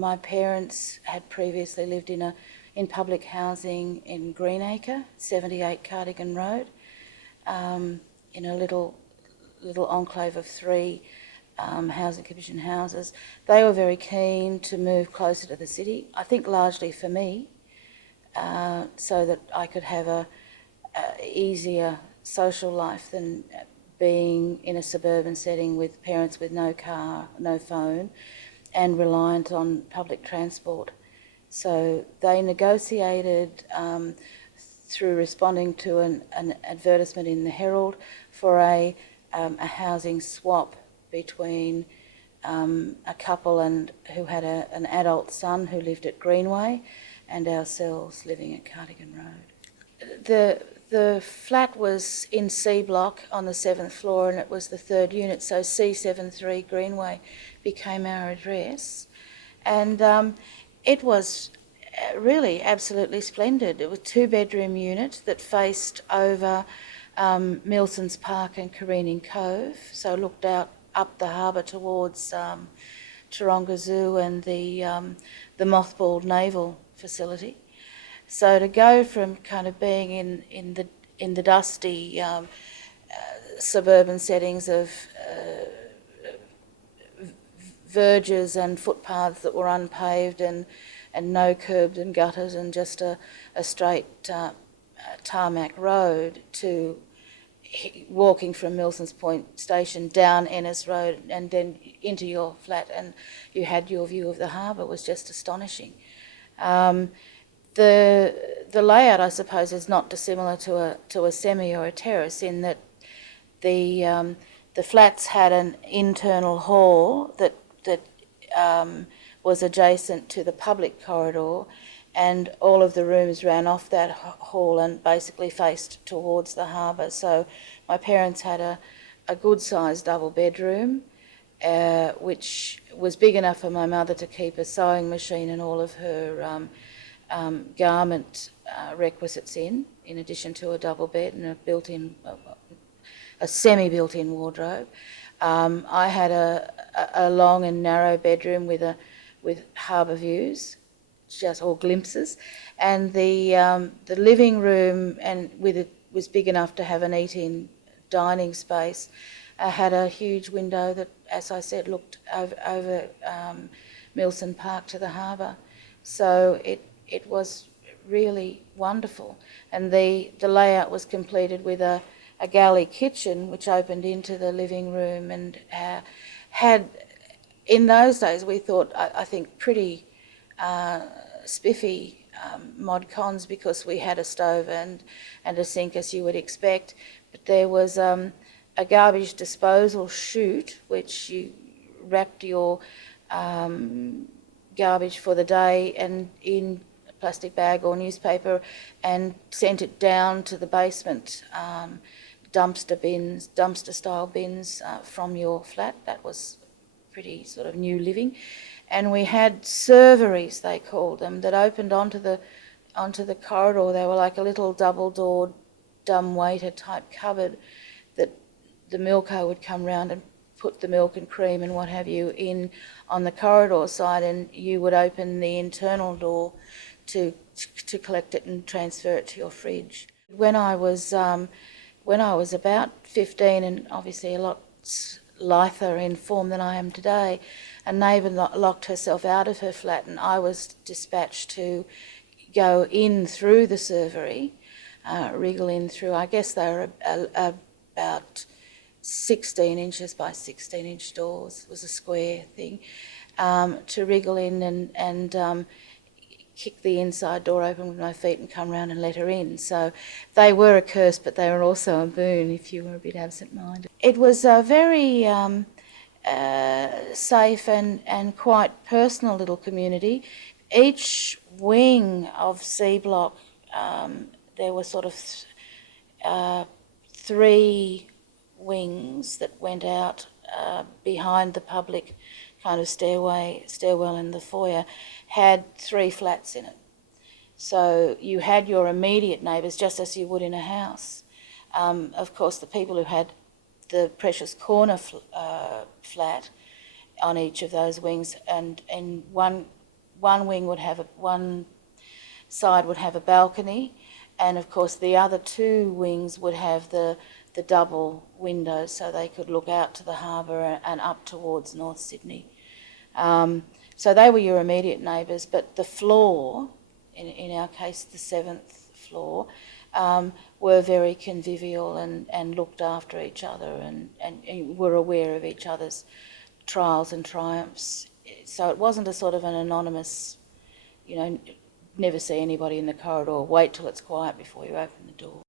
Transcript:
my parents had previously lived in public housing in Greenacre, 78 Cardigan Road, in a little enclave of 3 housing commission houses. They were very keen to move closer to the city, I think largely for me, so that I could have a easier social life than being in a suburban setting with parents with no car, no phone, and reliant on public transport. So they negotiated through responding to an advertisement in the Herald for a housing swap between a couple who had an adult son who lived at Greenway and ourselves living at Cardigan Road. The flat was in C block on the 7th floor, and it was the 3rd unit, so C73 Greenway became our address. And it was really absolutely splendid. It was a 2-bedroom unit that faced over Milsons Park and Careening Cove, so looked out up the harbour towards Taronga Zoo and the mothballed naval facility. So to go from kind of being in the dusty suburban settings of verges and footpaths that were unpaved and no curbs and gutters and just a straight tarmac road, to walking from Milsons Point Station down Ennis Road and then into your flat, and you had your view of the harbour, was just astonishing. The layout, I suppose, is not dissimilar to a semi or a terrace, in that the flats had an internal hall that was adjacent to the public corridor, and all of the rooms ran off that hall and basically faced towards the harbour. So my parents had a good-sized double bedroom, which was big enough for my mother to keep a sewing machine and all of her garment requisites in addition to a double bed and a semi-built-in wardrobe. I had a long and narrow bedroom with harbour views, just all glimpses, and the living room was big enough to have an eat-in dining space. Had a huge window that, as I said, looked over Milson Park to the harbour. So it was really wonderful, and the layout was completed with a galley kitchen which opened into the living room, and had, in those days, we thought, I think, pretty spiffy Mckeons, because we had a stove and a sink, as you would expect, but there was a garbage disposal chute which you wrapped your garbage for the day and in a plastic bag or newspaper and sent it down to the basement dumpster style bins from your flat. That was pretty sort of new living. And we had serveries, they called them, that opened onto the corridor. They were like a little double-doored dumbwaiter type cupboard that the milker would come round and put the milk and cream and what have you in on the corridor side, and you would open the internal door to collect it and transfer it to your fridge. When I was about 15, and obviously a lot lither in form than I am today, a neighbour locked herself out of her flat, and I was dispatched to go in through the servery, wriggle in through, I guess they were about 16 inches by 16 inch doors. It was a square thing, to wriggle in and kick the inside door open with my feet and come round and let her in. So they were a curse, but they were also a boon if you were a bit absent-minded. It was a very safe and quite personal little community. Each wing of C block, there were sort of 3 wings that went out behind the public kind of stairwell in the foyer, had 3 flats in it. So you had your immediate neighbours just as you would in a house. Of course, the people who had the precious corner flat on each of those wings, and in one one side would have a balcony, and of course the other two wings would have the double windows so they could look out to the harbour and up towards North Sydney. So they were your immediate neighbours, but the floor, in our case the 7th floor, were very convivial and looked after each other and were aware of each other's trials and triumphs. So it wasn't a sort of an anonymous, never see anybody in the corridor, wait till it's quiet before you open the door.